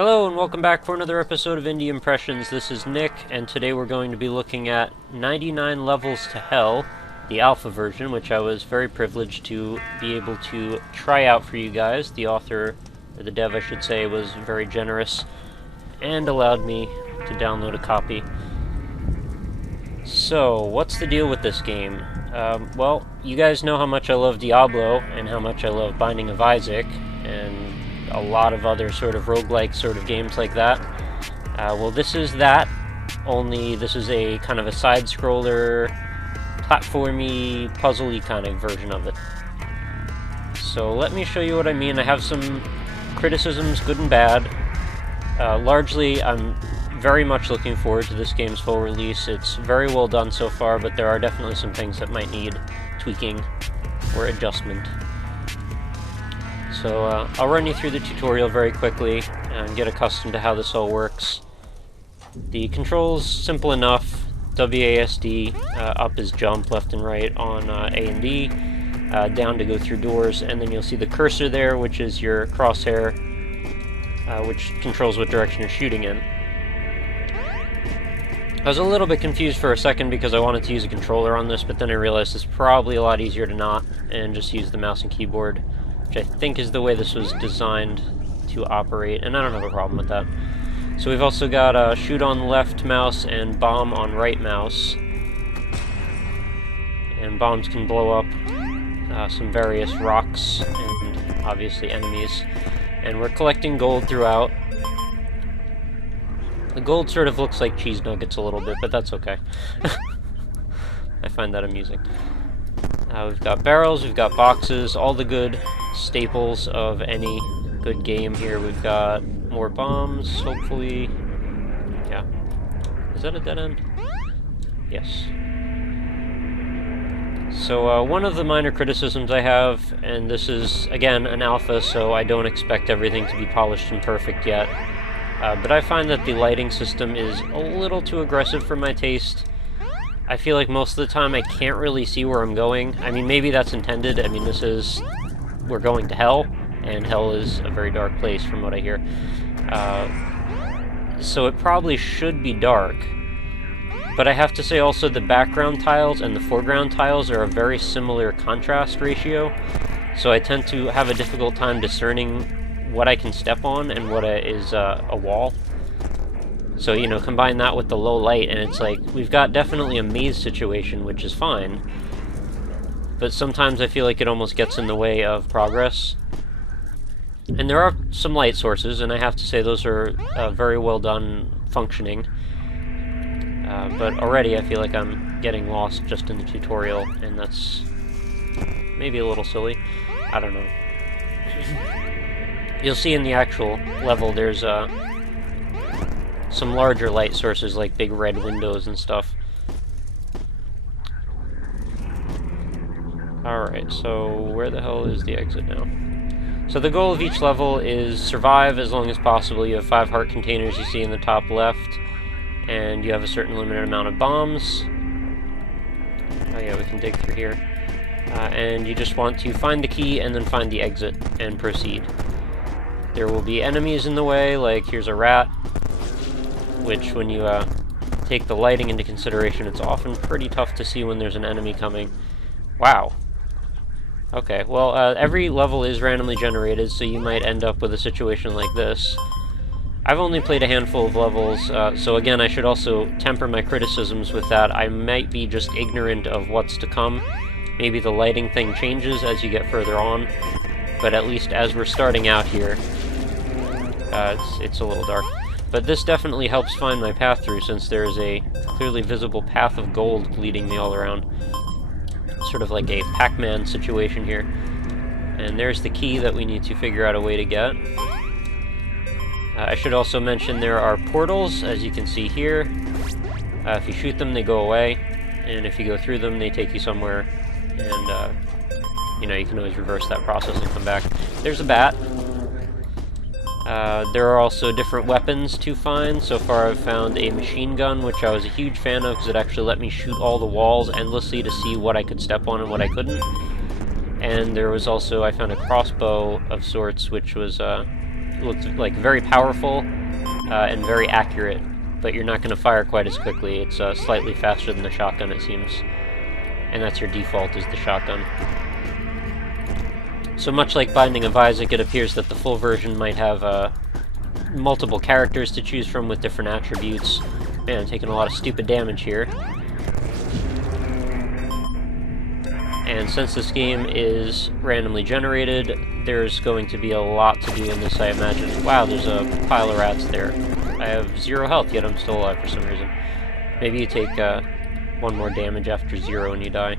Hello and welcome back for another episode of Indie Impressions. This is Nick, and today we're going to be looking at 99 Levels to Hell, the alpha version, which I was very privileged to be able to try out for you guys. The author, or the dev I should say, was very generous and allowed me to download a copy. So, what's the deal with this game? Well, you guys know how much I love Diablo and how much I love Binding of Isaac, and a lot of other sort of roguelike sort of games like that. Well, this is that, only this is a kind of a side-scroller, platformy, puzzle-y kind of version of it. So let me show you what I mean. I have some criticisms, good and bad. Largely, I'm very much looking forward to this game's full release. It's very well done so far, but there are definitely some things that might need tweaking or adjustment. So I'll run you through the tutorial very quickly and get accustomed to how this all works. The controls, simple enough. WASD, up is jump, left and right on A and D, down to go through doors, and then you'll see the cursor there, which is your crosshair, which controls what direction you're shooting in. I was a little bit confused for a second because I wanted to use a controller on this, but then I realized it's probably a lot easier to not, and just use the mouse and keyboard, which I think is the way this was designed to operate, and I don't have a problem with that. So we've also got shoot on left mouse and bomb on right mouse. And bombs can blow up some various rocks and obviously enemies. And we're collecting gold throughout. The gold sort of looks like cheese nuggets a little bit, but that's okay. I find that amusing. We've got barrels, we've got boxes, all the good staples of any good game here. We've got more bombs, hopefully. Yeah. Is that a dead end? Yes. So, one of the minor criticisms I have, and this is, again, an alpha, so I don't expect everything to be polished and perfect yet, but I find that the lighting system is a little too aggressive for my taste. I feel like most of the time I can't really see where I'm going. I mean, maybe that's intended. I mean, we're going to hell, and hell is a very dark place from what I hear. So it probably should be dark. But I have to say also the background tiles and the foreground tiles are a very similar contrast ratio. So I tend to have a difficult time discerning what I can step on and what is a wall. So, you know, combine that with the low light, and it's like, we've got definitely a maze situation, which is fine. But sometimes I feel like it almost gets in the way of progress. And there are some light sources, and I have to say those are very well done functioning. But already I feel like I'm getting lost just in the tutorial, and that's maybe a little silly. I don't know. You'll see in the actual level there's some larger light sources, like big red windows and stuff. Alright, so where the hell is the exit now? So the goal of each level is survive as long as possible. You have 5 heart containers you see in the top left, and you have a certain limited amount of bombs. Oh yeah, we can dig through here. And you just want to find the key and then find the exit and proceed. There will be enemies in the way, like here's a rat, which when you take the lighting into consideration, it's often pretty tough to see when there's an enemy coming. Wow. Okay, well, every level is randomly generated, so you might end up with a situation like this. I've only played a handful of levels, so again, I should also temper my criticisms with that. I might be just ignorant of what's to come. Maybe the lighting thing changes as you get further on, but at least as we're starting out here, it's a little dark. But this definitely helps find my path through, since there is a clearly visible path of gold leading me all around. Sort of like a Pac-Man situation here. And there's the key that we need to figure out a way to get. I should also mention there are portals, as you can see here. If you shoot them, they go away, and if you go through them, they take you somewhere. And, you know, you can always reverse that process and come back. There's a bat. There are also different weapons to find. So far I've found a machine gun, which I was a huge fan of because it actually let me shoot all the walls endlessly to see what I could step on and what I couldn't. And there was also, I found a crossbow of sorts, which was looks like very powerful and very accurate, but you're not going to fire quite as quickly. It's slightly faster than the shotgun, it seems. And that's your default, is the shotgun. So much like Binding of Isaac, it appears that the full version might have multiple characters to choose from with different attributes. Man, I'm taking a lot of stupid damage here. And since this game is randomly generated, there's going to be a lot to do in this, I imagine. Wow, there's a pile of rats there. I have 0 health, yet I'm still alive for some reason. Maybe you take 1 more damage after 0 and you die.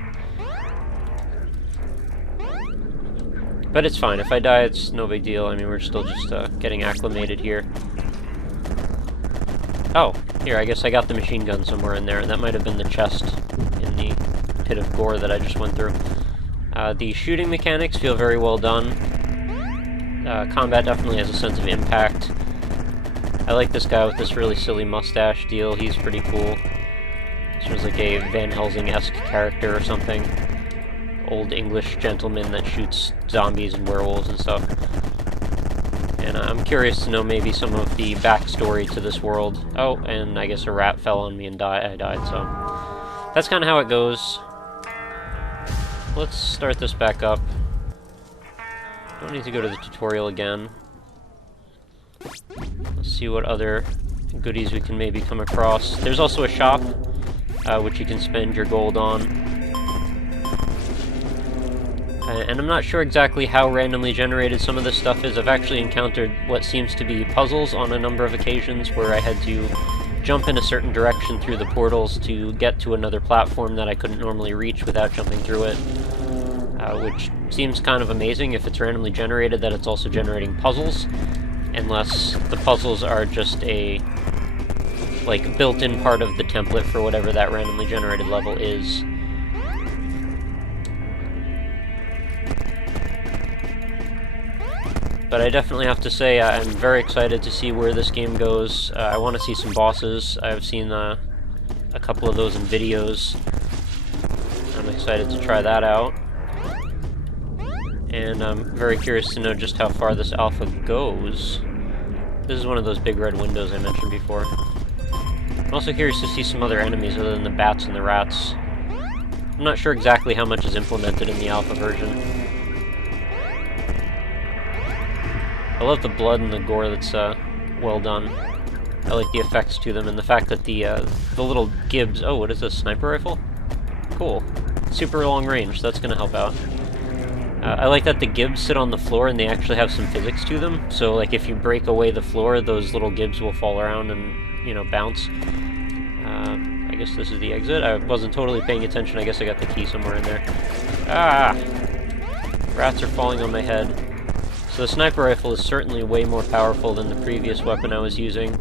But it's fine. If I die, it's no big deal. I mean, we're still just getting acclimated here. Oh, here, I guess I got the machine gun somewhere in there. That might have been the chest in the pit of gore that I just went through. The shooting mechanics feel very well done. Combat definitely has a sense of impact. I like this guy with this really silly mustache deal. He's pretty cool. Seems like a Van Helsing-esque character or something. Old English gentleman that shoots zombies and werewolves and stuff. And I'm curious to know maybe some of the backstory to this world. Oh, and I guess a rat fell on me and I died, so... That's kind of how it goes. Let's start this back up. Don't need to go to the tutorial again. Let's see what other goodies we can maybe come across. There's also a shop, which you can spend your gold on. And I'm not sure exactly how randomly generated some of this stuff is. I've actually encountered what seems to be puzzles on a number of occasions where I had to jump in a certain direction through the portals to get to another platform that I couldn't normally reach without jumping through it. Which seems kind of amazing if it's randomly generated that it's also generating puzzles, unless the puzzles are just a like built-in part of the template for whatever that randomly generated level is. But I definitely have to say I'm very excited to see where this game goes. I want to see some bosses. I've seen a couple of those in videos. I'm excited to try that out. And I'm very curious to know just how far this alpha goes. This is one of those big red windows I mentioned before. I'm also curious to see some other enemies other than the bats and the rats. I'm not sure exactly how much is implemented in the alpha version. I love the blood and the gore that's well done. I like the effects to them, and the fact that the little gibs... Oh, what is this, sniper rifle? Cool. Super long range, that's gonna help out. I like that the gibs sit on the floor and they actually have some physics to them, so like if you break away the floor, those little gibs will fall around and, you know, bounce. I guess this is the exit. I wasn't totally paying attention, I guess I got the key somewhere in there. Ah! Rats are falling on my head. So the sniper rifle is certainly way more powerful than the previous weapon I was using.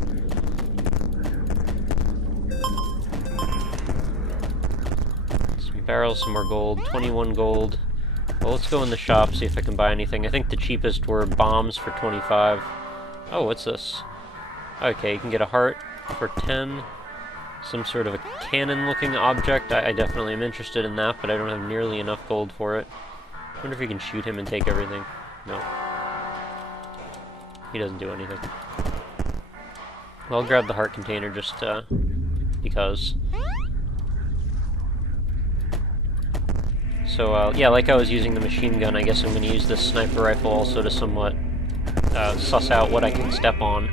Some barrels, some more gold, 21 gold. Well, let's go in the shop, see if I can buy anything. I think the cheapest were bombs for 25. Oh, what's this? Okay, you can get a heart for 10. Some sort of a cannon-looking object. I definitely am interested in that, but I don't have nearly enough gold for it. I wonder if we can shoot him and take everything. No. He doesn't do anything. Well, I'll grab the heart container just because. So, yeah, like I was using the machine gun, I guess I'm going to use this sniper rifle also to somewhat suss out what I can step on.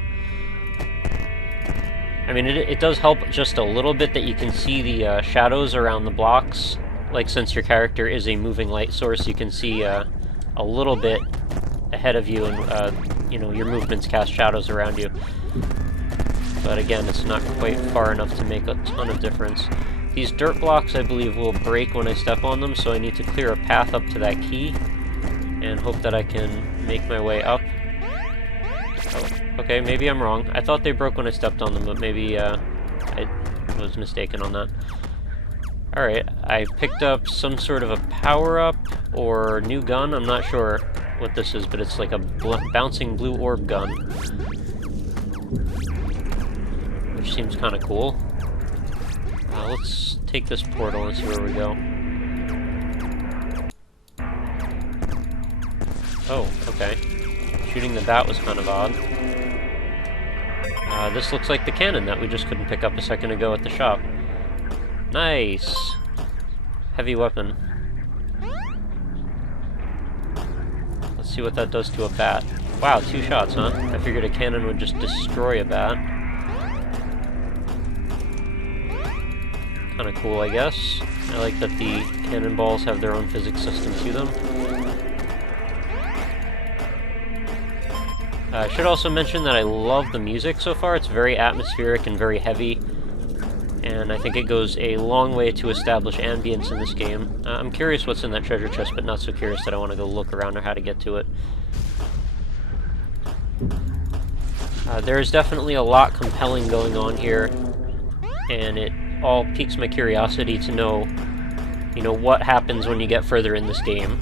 I mean, it does help just a little bit that you can see the shadows around the blocks. Like, since your character is a moving light source, you can see a little bit ahead of you, and you know, your movements cast shadows around you. But again, it's not quite far enough to make a ton of difference. These dirt blocks, I believe, will break when I step on them, so I need to clear a path up to that key, and hope that I can make my way up. Oh, okay, maybe I'm wrong. I thought they broke when I stepped on them, but maybe I was mistaken on that. Alright, I picked up some sort of a power-up or new gun. I'm not sure what this is, but it's like a bouncing blue orb gun, which seems kind of cool. Let's take this portal and see where we go. Oh, okay. shooting the bat was kind of odd. This looks like the cannon that we just couldn't pick up a second ago at the shop. Nice! Heavy weapon. Let's see what that does to a bat. Wow, 2 shots, huh? I figured a cannon would just destroy a bat. Kinda cool, I guess. I like that the cannonballs have their own physics system to them. I should also mention that I love the music so far. It's very atmospheric and very heavy, and I think it goes a long way to establish ambience in this game. I'm curious what's in that treasure chest, but not so curious that I want to go look around or how to get to it. There is definitely a lot compelling going on here, and it all piques my curiosity to know, you know, what happens when you get further in this game.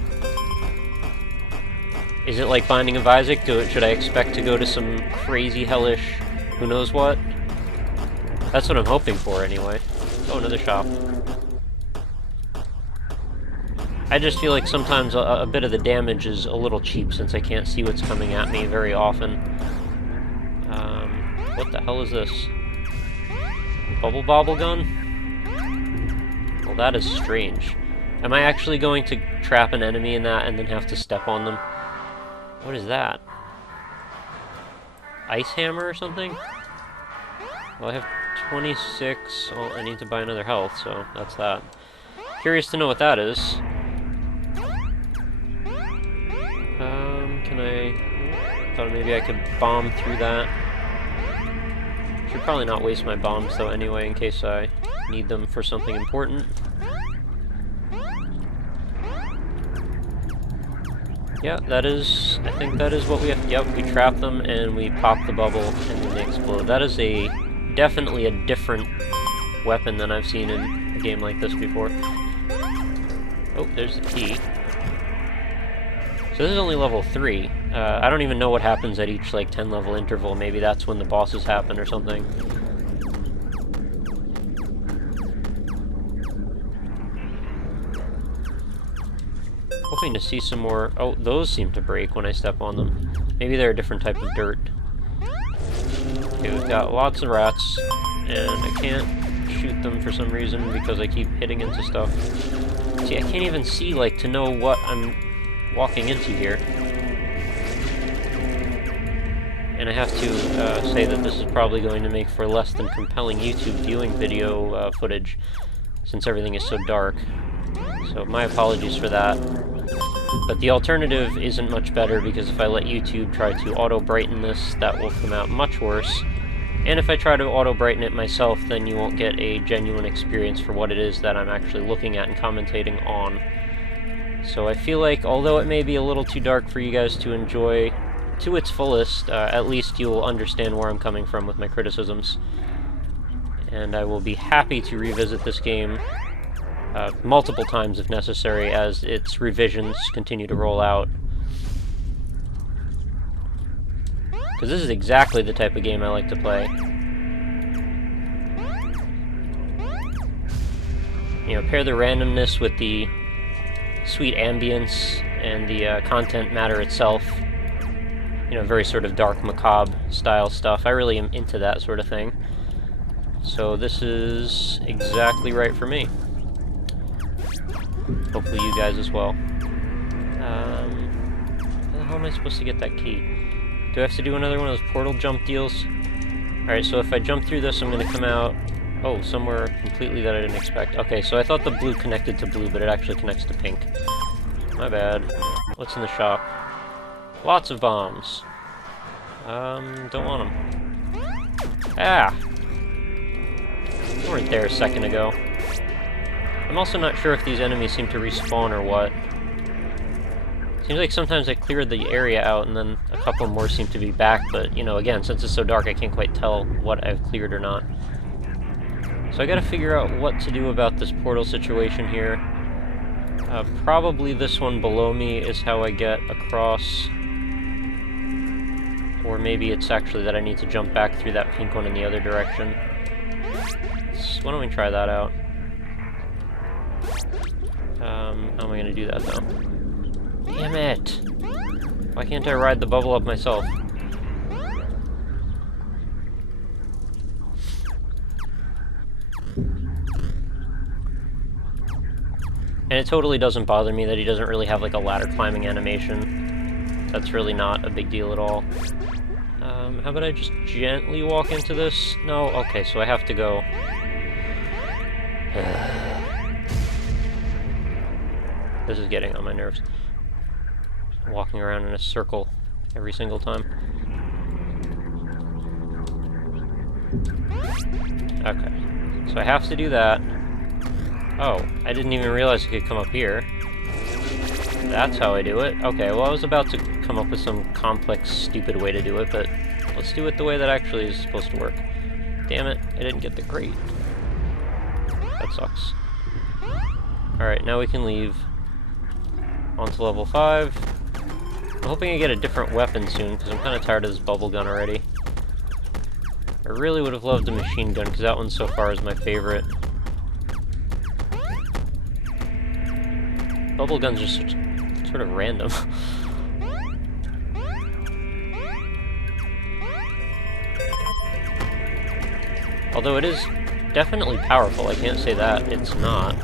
Is it like Binding of Isaac? Should I expect to go to some crazy, hellish, who knows what? That's what I'm hoping for, anyway. Oh, another shop. I just feel like sometimes a bit of the damage is a little cheap since I can't see what's coming at me very often. What the hell is this? Bubble Bobble gun? Well, that is strange. Am I actually going to trap an enemy in that and then have to step on them? What is that? Ice hammer or something? Well, I have 26. Well, I need to buy another health, so that's that. Curious to know what that is. Can I... thought maybe I could bomb through that. Should probably not waste my bombs, though, anyway, in case I need them for something important. Yeah, that is... I think that is what we have... Yep, we trap them and we pop the bubble and then they explode. That is definitely a different weapon than I've seen in a game like this before. Oh, there's the key. So this is only level 3. I don't even know what happens at each, like, 10-level interval. Maybe that's when the bosses happen or something. Hoping to see some more... Oh, those seem to break when I step on them. Maybe they're a different type of dirt. Okay, we've got lots of rats, and I can't shoot them for some reason because I keep hitting into stuff. See, I can't even see, like, to know what I'm walking into here. And I have to say that this is probably going to make for less than compelling YouTube viewing video footage, since everything is so dark. So my apologies for that. But the alternative isn't much better, because if I let YouTube try to auto-brighten this, that will come out much worse. And if I try to auto-brighten it myself, then you won't get a genuine experience for what it is that I'm actually looking at and commentating on. So I feel like, although it may be a little too dark for you guys to enjoy to its fullest, at least you'll understand where I'm coming from with my criticisms. And I will be happy to revisit this game multiple times if necessary, as its revisions continue to roll out. Because this is exactly the type of game I like to play. You know, pair the randomness with the sweet ambience and the content matter itself. You know, very sort of dark, macabre style stuff. I really am into that sort of thing. So this is exactly right for me. Hopefully you guys as well. How the hell am I supposed to get that key? Do I have to do another one of those portal jump deals? Alright, so if I jump through this, I'm going to come out... Oh, somewhere completely that I didn't expect. Okay, so I thought the blue connected to blue, but it actually connects to pink. My bad. What's in the shop? Lots of bombs. Don't want them. Ah! They weren't there a second ago. I'm also not sure if these enemies seem to respawn or what. Seems like sometimes I cleared the area out and then a couple more seem to be back, but, you know, again, since it's so dark I can't quite tell what I've cleared or not. So I gotta figure out what to do about this portal situation here. Probably this one below me is how I get across. Or maybe it's actually that I need to jump back through that pink one in the other direction. Why don't we try that out? How am I gonna do that, though? Damn it! Why can't I ride the bubble up myself? And it totally doesn't bother me that he doesn't really have like a ladder climbing animation. That's really not a big deal at all. How about I just gently walk into this? No? Okay, so I have to go. This is getting on my nerves. Walking around in a circle every single time. Okay, so I have to do that. Oh, I didn't even realize I could come up here. That's how I do it. Okay, well I was about to come up with some complex, stupid way to do it, but let's do it the way that actually is supposed to work. Damn it, I didn't get the crate. That sucks. Alright, now we can leave. On to level 5. I'm hoping I get a different weapon soon, because I'm kind of tired of this bubble gun already. I really would have loved a machine gun, because that one so far is my favorite. Bubble guns are sort of random. Although it is definitely powerful, I can't say that it's not.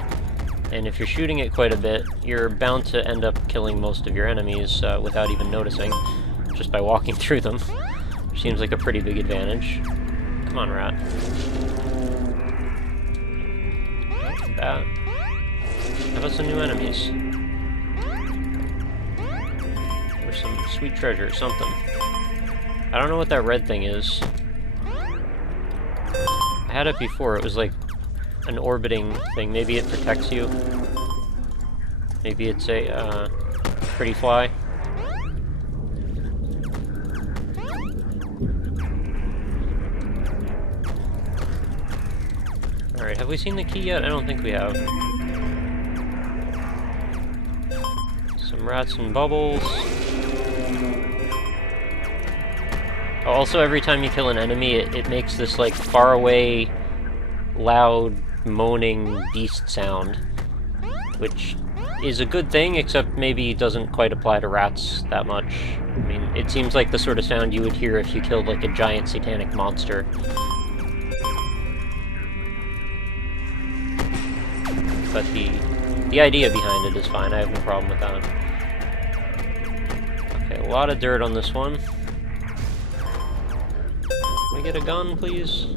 And if you're shooting it quite a bit, you're bound to end up killing most of your enemies without even noticing, just by walking through them. Which seems like a pretty big advantage. Come on, rat. Not bad. How about some new enemies? Or some sweet treasure or something. I don't know what that red thing is. I had it before, it was like an orbiting thing. Maybe it protects you. Maybe it's a pretty fly. Alright, have we seen the key yet? I don't think we have. Some rats and bubbles. Oh, also, every time you kill an enemy, it makes this, like, faraway, loud, moaning beast sound. Which is a good thing, except maybe doesn't quite apply to rats that much. I mean, it seems like the sort of sound you would hear if you killed, like, a giant satanic monster. But the idea behind it is fine, I have no problem with that. Okay, a lot of dirt on this one. Can we get a gun, please?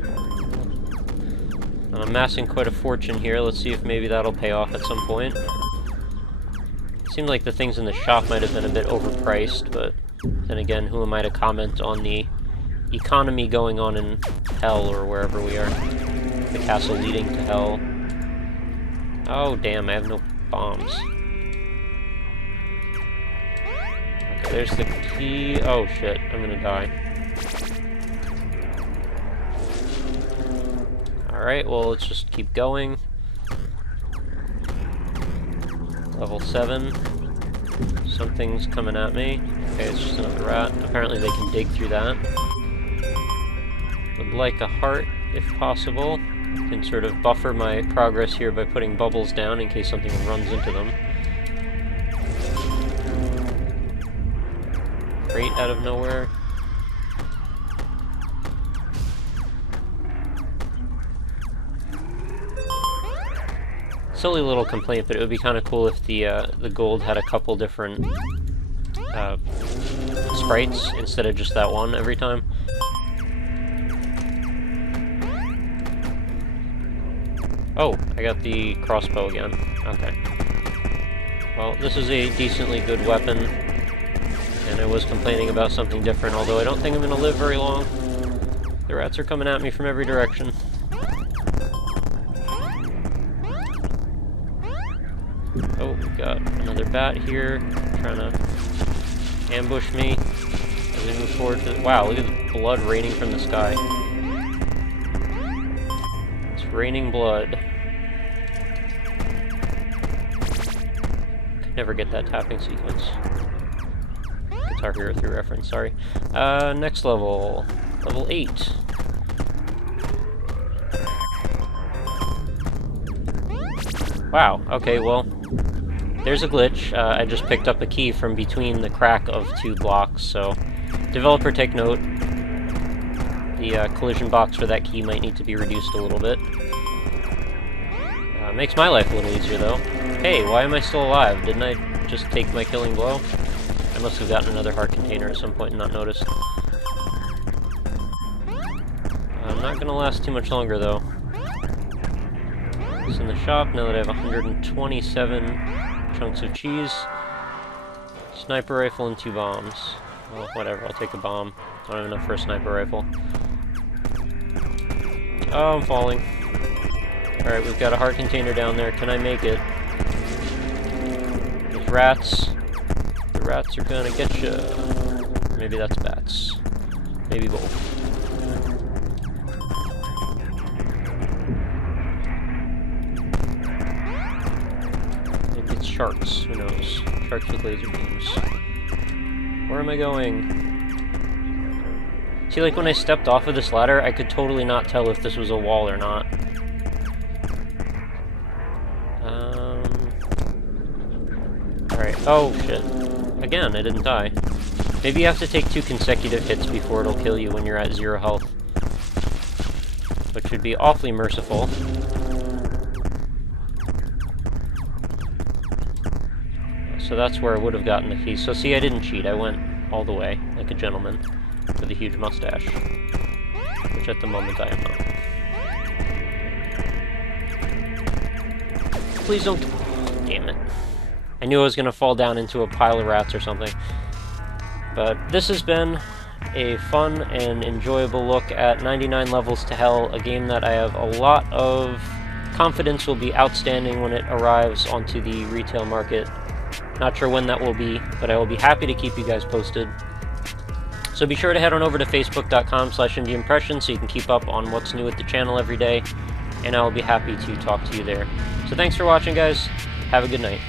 I'm amassing quite a fortune here. Let's see if maybe that'll pay off at some point. It seemed like the things in the shop might have been a bit overpriced, but then again, who am I to comment on the economy going on in hell, or wherever we are? The castle leading to hell. Oh, damn, I have no bombs. Okay, there's the key. Oh, shit, I'm gonna die. Alright, well, let's just keep going. Level 7. Something's coming at me. Okay, it's just another rat. Apparently they can dig through that. Would like a heart, if possible. Can sort of buffer my progress here by putting bubbles down in case something runs into them. Crate out of nowhere. Silly little complaint, but it would be kind of cool if the gold had a couple different sprites instead of just that one every time. Oh, I got the crossbow again. Okay. Well, this is a decently good weapon, and I was complaining about something different, although I don't think I'm going to live very long. The rats are coming at me from every direction. Oh, we've got another bat here, trying to ambush me as we move forward to... Wow, look at the blood raining from the sky. It's raining blood. Could never get that tapping sequence. Guitar Hero 3 reference, sorry. Next level. Level 8. Wow, okay, well... there's a glitch. I just picked up a key from between the crack of 2 blocks, so developer, take note. The collision box for that key might need to be reduced a little bit. Makes my life a little easier, though. Hey, why am I still alive? Didn't I just take my killing blow? I must have gotten another heart container at some point and not noticed. I'm not gonna last too much longer, though. It's in the shop, now that I have 127 chunks of cheese. Sniper rifle and 2 bombs. Well, whatever, I'll take a bomb. I don't have enough for a sniper rifle. Oh, I'm falling. Alright, we've got a heart container down there. Can I make it? There's rats. The rats are gonna get you. Maybe that's bats. Maybe both. Maybe it's sharks. Who knows? Sharks with laser beams. Where am I going? See, like, when I stepped off of this ladder, I could totally not tell if this was a wall or not. Alright. Oh, shit. Again, I didn't die. Maybe you have to take 2 consecutive hits before it'll kill you when you're at 0 health. Which would be awfully merciful. So that's where I would have gotten the key. So see, I didn't cheat. I went all the way, like a gentleman, with a huge mustache. Which at the moment I am not. Please don't... Damn it. I knew I was going to fall down into a pile of rats or something. But this has been a fun and enjoyable look at 99 Levels to Hell, a game that I have a lot of confidence will be outstanding when it arrives onto the retail market. Not sure when that will be, but I will be happy to keep you guys posted. So be sure to head on over to facebook.com/IndieImpressions so you can keep up on what's new with the channel every day, and I will be happy to talk to you there. So thanks for watching, guys. Have a good night.